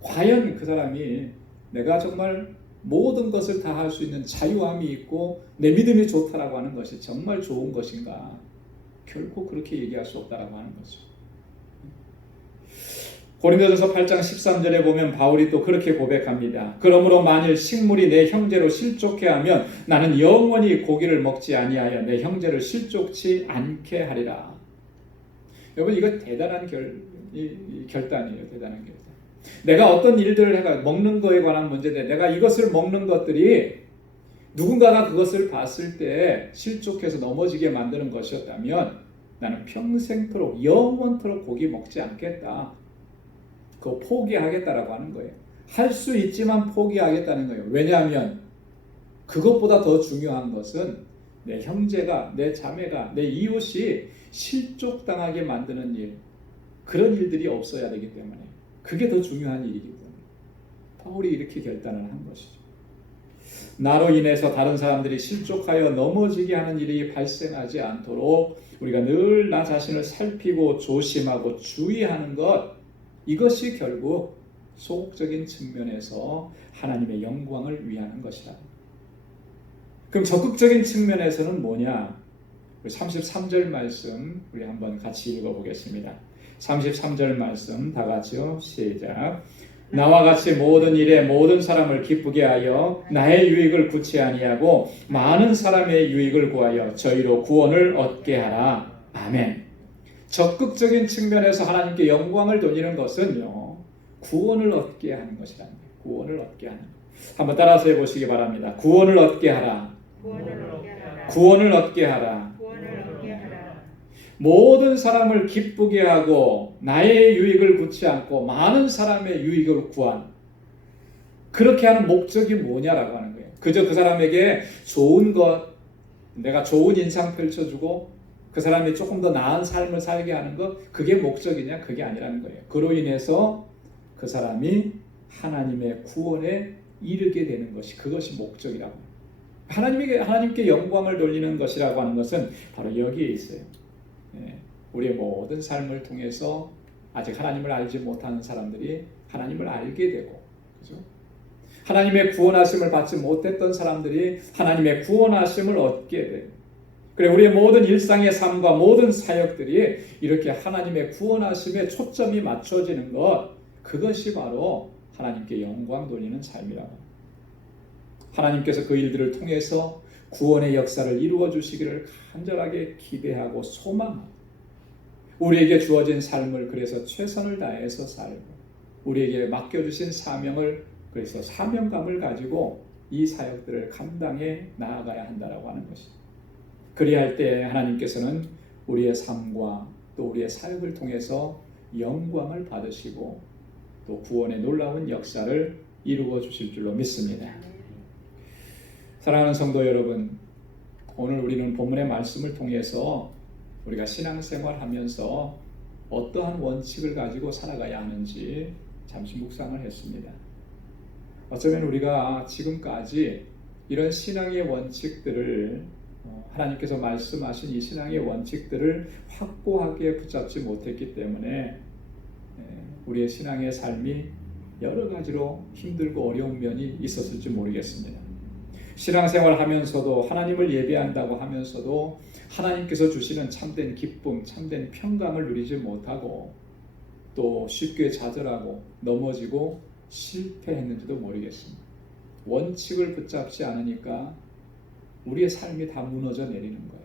과연 그 사람이 내가 정말 모든 것을 다 할 수 있는 자유함이 있고 내 믿음이 좋다라고 하는 것이 정말 좋은 것인가? 결코 그렇게 얘기할 수 없다라고 하는 거죠. 고린도전서 8장 13절에 보면 바울이 또 그렇게 고백합니다. 그러므로 만일 식물이 내 형제로 실족해 하면 나는 영원히 고기를 먹지 아니하여 내 형제를 실족치 않게 하리라. 여러분, 이거 대단한 결단이에요. 대단한 결단. 내가 어떤 일들을 해가 먹는 거에 관한 문제인데 내가 이것을 먹는 것들이 누군가가 그것을 봤을 때 실족해서 넘어지게 만드는 것이었다면 나는 평생토록 영원토록 고기 먹지 않겠다. 그거 포기하겠다라고 하는 거예요. 할 수 있지만 포기하겠다는 거예요. 왜냐하면 그것보다 더 중요한 것은 내 형제가, 내 자매가, 내 이웃이 실족당하게 만드는 일, 그런 일들이 없어야 되기 때문에 그게 더 중요한 일이기 때문에 바울이 이렇게 결단을 한 것이죠. 나로 인해서 다른 사람들이 실족하여 넘어지게 하는 일이 발생하지 않도록 우리가 늘 나 자신을 살피고 조심하고 주의하는 것, 이것이 결국 소극적인 측면에서 하나님의 영광을 위하는 것이다. 그럼 적극적인 측면에서는 뭐냐? 33절 말씀 우리 한번 같이 읽어보겠습니다. 33절 말씀 다 같이요. 시작. 나와 같이 모든 일에 모든 사람을 기쁘게 하여 나의 유익을 구치 아니하고 많은 사람의 유익을 구하여 저희로 구원을 얻게 하라. 아멘. 적극적인 측면에서 하나님께 영광을 돌리는 것은요, 구원을 얻게 하는 것이랍니다. 구원을 얻게 하는 것. 한번 따라서 해보시기 바랍니다. 구원을 얻게 하라. 구원을 얻게 하라. 구원을 얻게 하라. 구원을 얻게 하라. 모든 사람을 기쁘게 하고 나의 유익을 구치 않고 많은 사람의 유익을 구한, 그렇게 하는 목적이 뭐냐라고 하는 거예요. 그저 그 사람에게 좋은 것, 내가 좋은 인상 펼쳐주고 그 사람이 조금 더 나은 삶을 살게 하는 것, 그게 목적이냐? 그게 아니라는 거예요. 그로 인해서 그 사람이 하나님의 구원에 이르게 되는 것이, 그것이 목적이라고. 하나님께 영광을 돌리는 것이라고 하는 것은 바로 여기에 있어요. 우리의 모든 삶을 통해서 아직 하나님을 알지 못하는 사람들이 하나님을 알게 되고, 그죠? 하나님의 구원하심을 받지 못했던 사람들이 하나님의 구원하심을 얻게 돼요. 그래, 우리의 모든 일상의 삶과 모든 사역들이 이렇게 하나님의 구원하심에 초점이 맞춰지는 것, 그것이 바로 하나님께 영광 돌리는 삶이라고. 하나님께서 그 일들을 통해서 구원의 역사를 이루어 주시기를 간절하게 기대하고 소망하고, 우리에게 주어진 삶을 그래서 최선을 다해서 살고, 우리에게 맡겨주신 사명을 그래서 사명감을 가지고 이 사역들을 감당해 나아가야 한다라고 하는 것입니다. 그리할 때 하나님께서는 우리의 삶과 또 우리의 사역을 통해서 영광을 받으시고 또 구원의 놀라운 역사를 이루어 주실 줄로 믿습니다. 사랑하는 성도 여러분, 오늘 우리는 본문의 말씀을 통해서 우리가 신앙생활하면서 어떠한 원칙을 가지고 살아가야 하는지 잠시 묵상을 했습니다. 어쩌면 우리가 지금까지 이런 신앙의 원칙들을, 하나님께서 말씀하신 이 신앙의 원칙들을 확고하게 붙잡지 못했기 때문에 우리의 신앙의 삶이 여러 가지로 힘들고 어려운 면이 있었을지 모르겠습니다. 신앙생활 하면서도, 하나님을 예배한다고 하면서도 하나님께서 주시는 참된 기쁨, 참된 평강을 누리지 못하고 또 쉽게 좌절하고 넘어지고 실패했는지도 모르겠습니다. 원칙을 붙잡지 않으니까 우리의 삶이 다 무너져 내리는 거예요.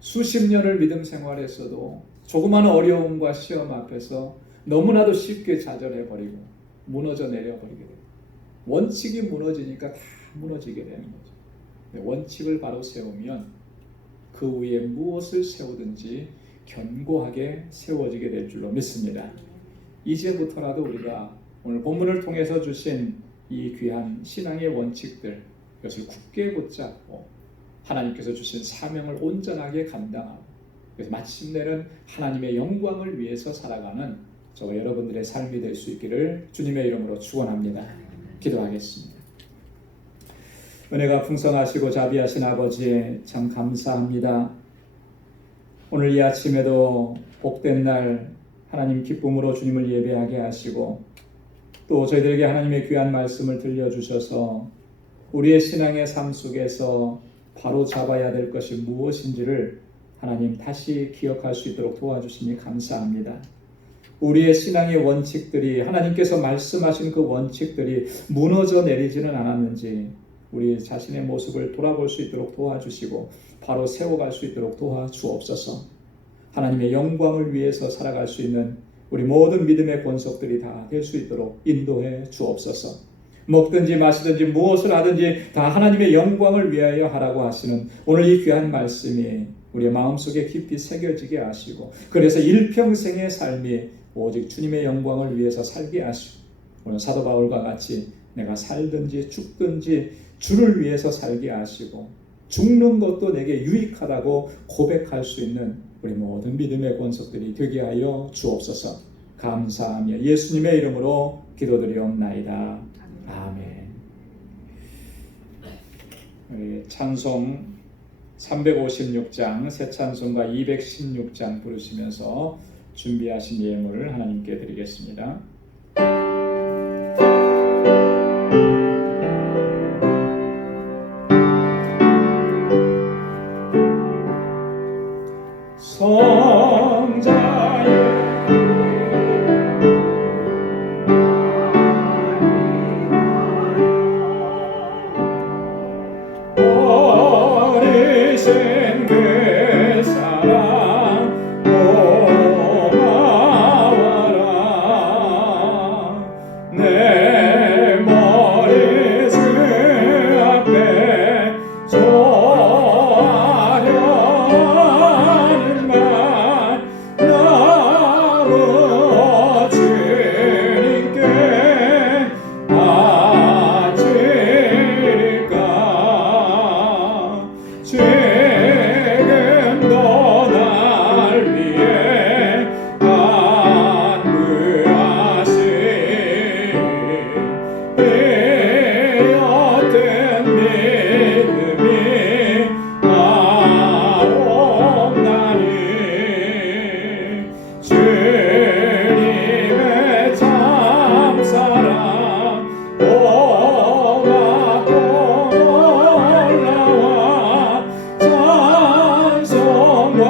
수십 년을 믿음 생활했어도 조그마한 어려움과 시험 앞에서 너무나도 쉽게 좌절해버리고 무너져 내려버리게 돼요. 원칙이 무너지니까 다 무너지게 되는 거죠. 원칙을 바로 세우면 그 위에 무엇을 세우든지 견고하게 세워지게 될 줄로 믿습니다. 이제부터라도 우리가 오늘 본문을 통해서 주신 이 귀한 신앙의 원칙들, 이것을 굳게 붙잡고 하나님께서 주신 사명을 온전하게 감당하고, 그래서 마침내는 하나님의 영광을 위해서 살아가는 저와 여러분들의 삶이 될 수 있기를 주님의 이름으로 축원합니다. 기도하겠습니다. 은혜가 풍성하시고 자비하신 아버지, 참 감사합니다. 오늘 이 아침에도 복된 날 하나님 기쁨으로 주님을 예배하게 하시고 또 저희들에게 하나님의 귀한 말씀을 들려주셔서 우리의 신앙의 삶 속에서 바로 잡아야 될 것이 무엇인지를 하나님 다시 기억할 수 있도록 도와주시니 감사합니다. 우리의 신앙의 원칙들이 하나님께서 말씀하신 그 원칙들이 무너져 내리지는 않았는지 우리 자신의 모습을 돌아볼 수 있도록 도와주시고 바로 세워갈 수 있도록 도와주옵소서. 하나님의 영광을 위해서 살아갈 수 있는 우리 모든 믿음의 권속들이 다 될 수 있도록 인도해 주옵소서. 먹든지 마시든지 무엇을 하든지 다 하나님의 영광을 위하여 하라고 하시는 오늘 이 귀한 말씀이 우리의 마음속에 깊이 새겨지게 하시고 그래서 일평생의 삶이 오직 주님의 영광을 위해서 살게 하시고 오늘 사도 바울과 같이 내가 살든지 죽든지 주를 위해서 살게 하시고 죽는 것도 내게 유익하다고 고백할 수 있는 우리 모든 믿음의 권속들이 되게 하여 주옵소서. 감사하며 예수님의 이름으로 기도드리옵나이다. 아멘. 우리 찬송 356장 새 찬송가 216장 부르시면서 준비하신 예물을 하나님께 드리겠습니다. 성자의 어리신 그 사랑 고마워라. 내 머리 주 앞에 하는 말 나로 주님께 바치리까. 지금도 날 위해 간구하신 이 어떤 믿음이 나옵나니 주님의 참사랑 고맙고 놀라와 찬송과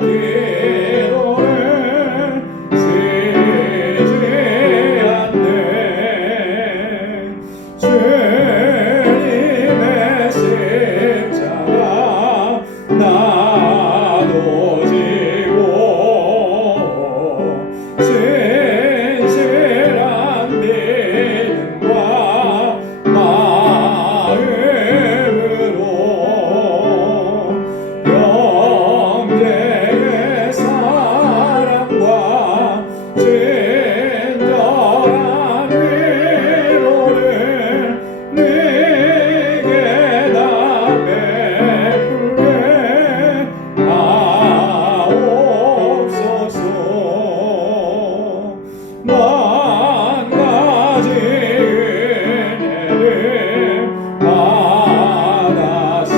기도를 쉬지 않네. 주님의 십자가 나도 지고 진실한 믿음과 마음으로 영계의 사랑과 친절한 위로를 네게 다 베풀게 하옵소서. 만 가지 은혜를 받았으니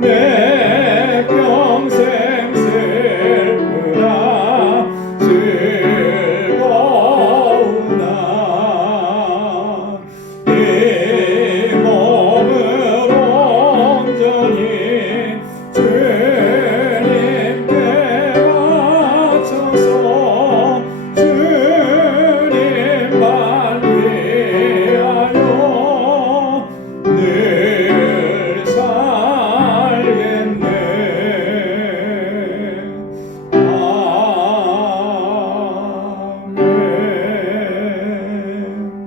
내 평생 슬프나 즐거우나 이 몸을 온전히 주님께 바쳐서 주님만 위하여 늘 살겠네.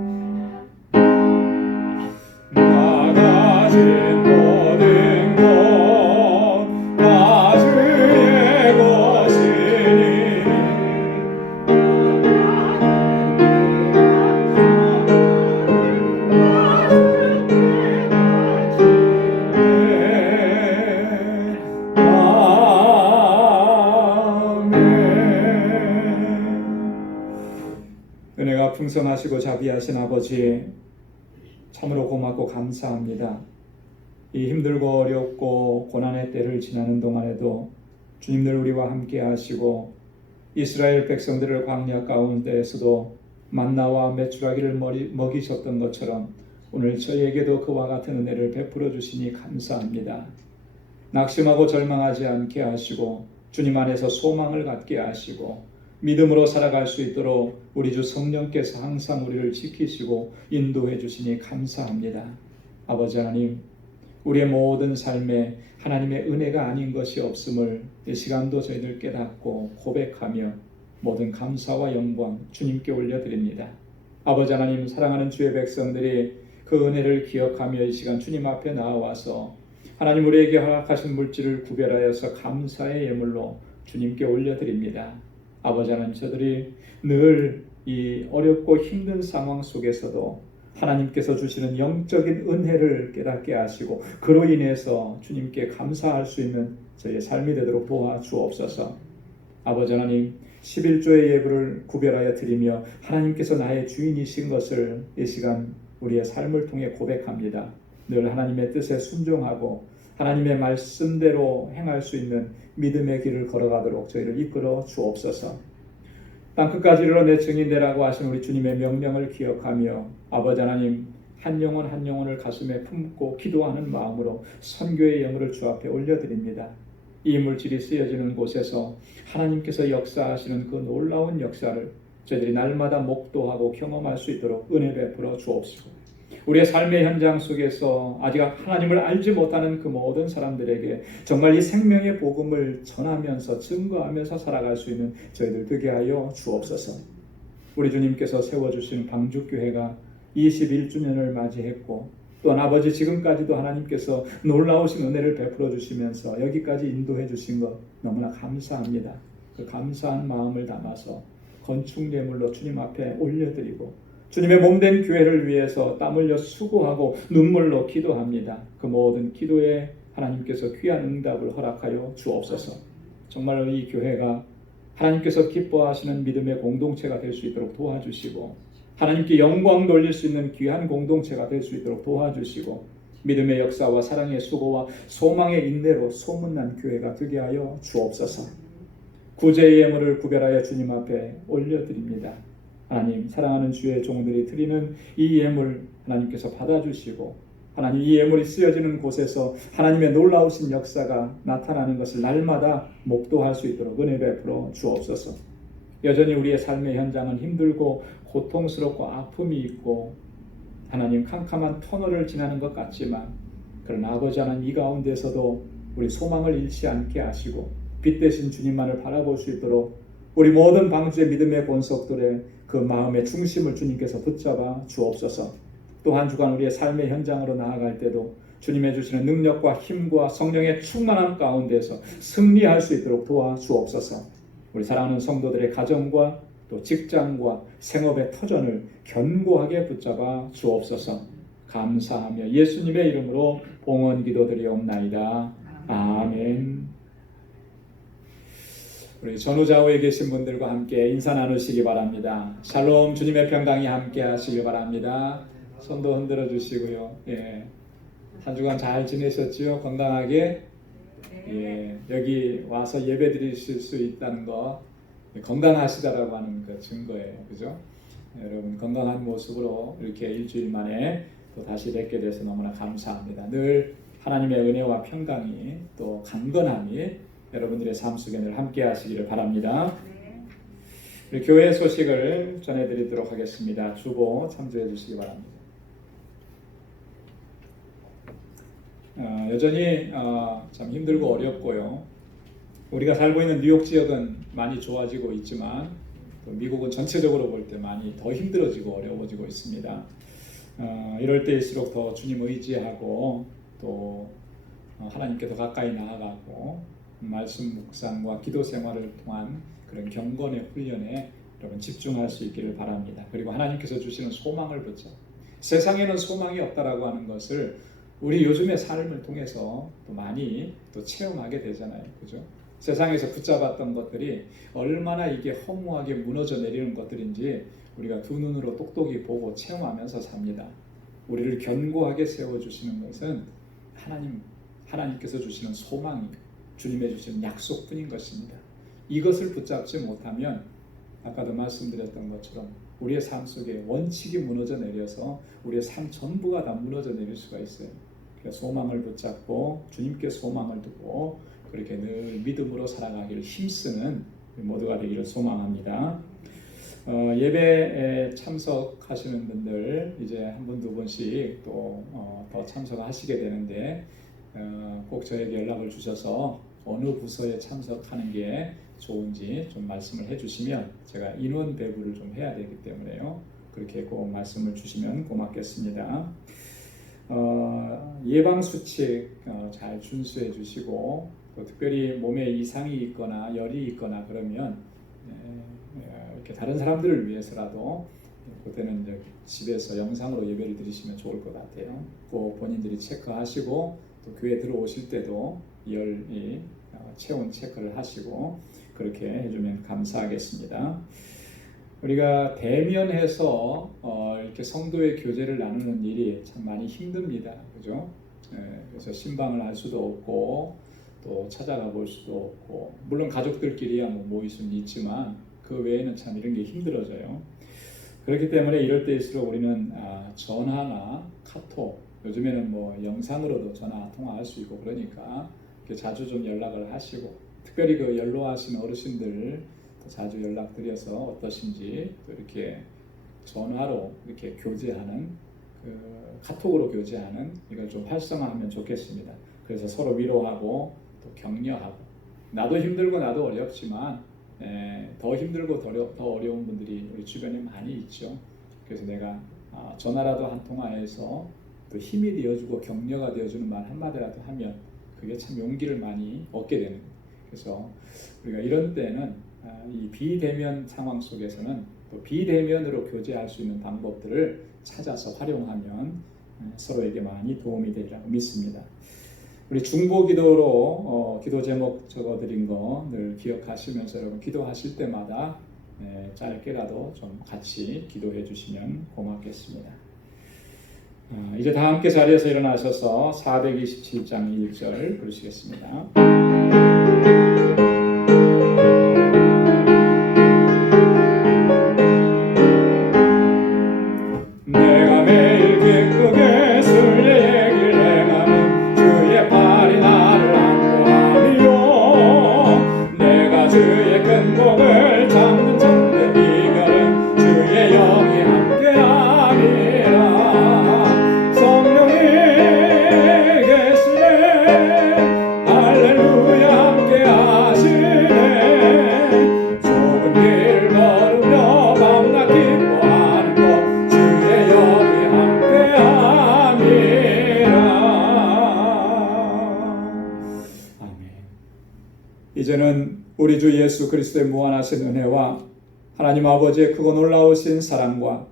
아멘. 나 가진 모든 것 다 주의 것이니 은혜가 풍성하시고 자비하신 아버지 참으로 고맙고 감사합니다. 이 힘들고 어렵고 고난의 때를 지나는 동안에도 주님들 우리와 함께 하시고 이스라엘 백성들을 광야 가운데에서도 만나와 메추라기를 먹이셨던 것처럼 오늘 저희에게도 그와 같은 은혜를 베풀어 주시니 감사합니다. 낙심하고 절망하지 않게 하시고 주님 안에서 소망을 갖게 하시고 믿음으로 살아갈 수 있도록 우리 주 성령께서 항상 우리를 지키시고 인도해 주시니 감사합니다. 아버지 하나님, 우리의 모든 삶에 하나님의 은혜가 아닌 것이 없음을 이 시간도 저희들 깨닫고 고백하며 모든 감사와 영광 주님께 올려드립니다. 아버지 하나님, 사랑하는 주의 백성들이 그 은혜를 기억하며 이 시간 주님 앞에 나와서 하나님 우리에게 허락하신 물질을 구별하여서 감사의 예물로 주님께 올려드립니다. 아버지 하나님, 저들이 늘 이 어렵고 힘든 상황 속에서도 하나님께서 주시는 영적인 은혜를 깨닫게 하시고 그로 인해서 주님께 감사할 수 있는 저희의 삶이 되도록 도와주옵소서. 아버지 하나님, 11조의 예물을 구별하여 드리며 하나님께서 나의 주인이신 것을 이 시간 우리의 삶을 통해 고백합니다. 늘 하나님의 뜻에 순종하고 하나님의 말씀대로 행할 수 있는 믿음의 길을 걸어가도록 저희를 이끌어 주옵소서. 땅끝까지 이르러 내 증인 되라고 하신 우리 주님의 명령을 기억하며 아버지 하나님, 한 영혼 한 영혼을 가슴에 품고 기도하는 마음으로 선교의 예물을 주 앞에 올려드립니다. 이 물질이 쓰여지는 곳에서 하나님께서 역사하시는 그 놀라운 역사를 저희들이 날마다 목도하고 경험할 수 있도록 은혜 베풀어 주옵시고, 우리의 삶의 현장 속에서 아직 하나님을 알지 못하는 그 모든 사람들에게 정말 이 생명의 복음을 전하면서 증거하면서 살아갈 수 있는 저희들 되게 하여 주옵소서. 우리 주님께서 세워주신 방주교회가 21주년을 맞이했고 또한 아버지 지금까지도 하나님께서 놀라우신 은혜를 베풀어 주시면서 여기까지 인도해 주신 것 너무나 감사합니다. 그 감사한 마음을 담아서 건축예물로 주님 앞에 올려드리고 주님의 몸된 교회를 위해서 땀 흘려 수고하고 눈물로 기도합니다. 그 모든 기도에 하나님께서 귀한 응답을 허락하여 주옵소서. 정말로 이 교회가 하나님께서 기뻐하시는 믿음의 공동체가 될 수 있도록 도와주시고 하나님께 영광 돌릴 수 있는 귀한 공동체가 될 수 있도록 도와주시고 믿음의 역사와 사랑의 수고와 소망의 인내로 소문난 교회가 되게 하여 주옵소서. 구제의 예물을 구별하여 주님 앞에 올려드립니다. 하나님, 사랑하는 주의 종들이 드리는 이 예물 하나님께서 받아주시고 하나님, 이 예물이 쓰여지는 곳에서 하나님의 놀라우신 역사가 나타나는 것을 날마다 목도할 수 있도록 은혜 베풀어 주옵소서. 여전히 우리의 삶의 현장은 힘들고 고통스럽고 아픔이 있고 하나님 캄캄한 터널을 지나는 것 같지만 그러나 아버지 하나님, 이 가운데서도 우리 소망을 잃지 않게 하시고 빛 대신 주님만을 바라볼 수 있도록 우리 모든 방주의 믿음의 본석들의 그 마음의 중심을 주님께서 붙잡아 주옵소서. 또 한 주간 우리의 삶의 현장으로 나아갈 때도 주님의 주시는 능력과 힘과 성령의 충만함 가운데서 승리할 수 있도록 도와주옵소서. 우리 사랑하는 성도들의 가정과 또 직장과 생업의 터전을 견고하게 붙잡아 주옵소서. 감사하며 예수님의 이름으로 봉헌 기도드리옵나이다. 아멘. 우리 전후좌우에 계신 분들과 함께 인사 나누시기 바랍니다. 샬롬, 주님의 평강이 함께 하시길 바랍니다. 손도 흔들어 주시고요. 예. 한 주간 잘 지내셨지요? 건강하게? 예. 여기 와서 예배 드리실 수 있다는 거 건강하시다라고 하는 그 증거예요. 그죠? 여러분 건강한 모습으로 이렇게 일주일 만에 또 다시 뵙게 돼서 너무나 감사합니다. 늘 하나님의 은혜와 평강이 또 강건함이 여러분들의 삶 속에 늘 함께 하시기를 바랍니다. 우리 교회 소식을 전해드리도록 하겠습니다. 주보 참조해 주시기 바랍니다. 여전히 참 힘들고 어렵고요. 우리가 살고 있는 뉴욕 지역은 많이 좋아지고 있지만 또 미국은 전체적으로 볼 때 많이 더 힘들어지고 어려워지고 있습니다. 이럴 때일수록 더 주님 의지하고 또 하나님께 더 가까이 나아가고 말씀 묵상과 기도 생활을 통한 그런 경건의 훈련에 여러분 집중할 수 있기를 바랍니다. 그리고 하나님께서 주시는 소망을 붙잡고 세상에는 소망이 없다라고 하는 것을 우리 요즘의 삶을 통해서 또 많이 또 체험하게 되잖아요. 그죠? 세상에서 붙잡았던 것들이 얼마나 이게 허무하게 무너져 내리는 것들인지 우리가 두 눈으로 똑똑히 보고 체험하면서 삽니다. 우리를 견고하게 세워주시는 것은 하나님께서 주시는 소망이고 주님의 주시는 약속뿐인 것입니다. 이것을 붙잡지 못하면 아까도 말씀드렸던 것처럼 우리의 삶 속에 원칙이 무너져 내려서 우리의 삶 전부가 다 무너져 내릴 수가 있어요. 그래서 소망을 붙잡고 주님께 소망을 두고 그렇게 늘 믿음으로 살아가기를 힘쓰는 모두가 되기를 소망합니다. 예배에 참석하시는 분들 이제 한 분 두 분씩 또 더 참석하시게 되는데 꼭 저에게 연락을 주셔서 어느 부서에 참석하는 게 좋은지 좀 말씀을 해주시면 제가 인원 배분을 좀 해야 되기 때문에요. 그렇게 꼭 말씀을 주시면 고맙겠습니다. 예방 수칙 잘 준수해 주시고 또 특별히 몸에 이상이 있거나 열이 있거나 그러면 이렇게 다른 사람들을 위해서라도 그때는 이제 집에서 영상으로 예배를 드리시면 좋을 것 같아요. 꼭 본인들이 체크하시고 또 교회 들어오실 때도 열이 체온 체크를 하시고 그렇게 해주면 감사하겠습니다. 우리가 대면해서 이렇게 성도의 교제를 나누는 일이 참 많이 힘듭니다. 그죠? 그래서 신방을 할 수도 없고 또 찾아가 볼 수도 없고 물론 가족들끼리야 뭐 모일 수는 있지만 그 외에는 참 이런 게 힘들어져요. 그렇기 때문에 이럴 때일수록 우리는 전화나 카톡 요즘에는 뭐 영상으로도 전화 통화할 수 있고 그러니까 자주 좀 연락을 하시고 특별히 그 연로하신 어르신들 자주 연락드려서 어떠신지 또 이렇게 전화로 이렇게 교제하는 카톡으로 교제하는 이걸 좀 활성화하면 좋겠습니다. 그래서 서로 위로하고 또 격려하고 나도 힘들고 나도 어렵지만 더 힘들고 더 어려운 분들이 우리 주변에 많이 있죠. 그래서 내가 전화라도 한 통화해서 또 힘이 되어주고 격려가 되어주는 말 한마디라도 하면 그게 참 용기를 많이 얻게 되는 거예요. 그래서 우리가 이런 때는 이 비대면 상황 속에서는 또 비대면으로 교제할 수 있는 방법들을 찾아서 활용하면 서로에게 많이 도움이 되리라고 믿습니다. 우리 중보기도로 기도 제목 적어드린 거 늘 기억하시면서 여러분 기도하실 때마다 짧게라도 좀 같이 기도해 주시면 고맙겠습니다. 이제 다 함께 자리에서 일어나셔서 427장 1절 부르시겠습니다. 내가 매일 기쁘게 순례의 길 행하는 주의 팔이 나를 안보하며 내가 주의 큰 복을 잡는 참된 비결은 주의 영이 함께함이라 성령이 계시네 할렐루야 함께하시네 좁은 길 걸으며 밤낮 기뻐하는 것 주의 영이 함께함이라. 아멘. 이제는 우리 주 예수 그리스도의 무한하신 은혜와 하나님 아버지의 크고 놀라우신 사랑과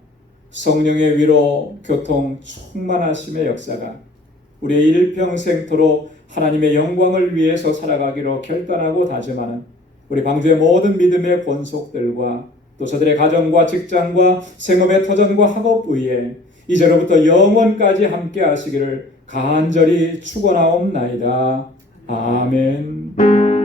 성령의 위로 교통 충만하심의 역사가 우리의 일평생토록 하나님의 영광을 위해서 살아가기로 결단하고 다짐하는 우리 방주의 모든 믿음의 권속들과 또 저들의 가정과 직장과 생업의 터전과 학업 위에 이제로부터 영원까지 함께 하시기를 간절히 축원하옵나이다. 아멘.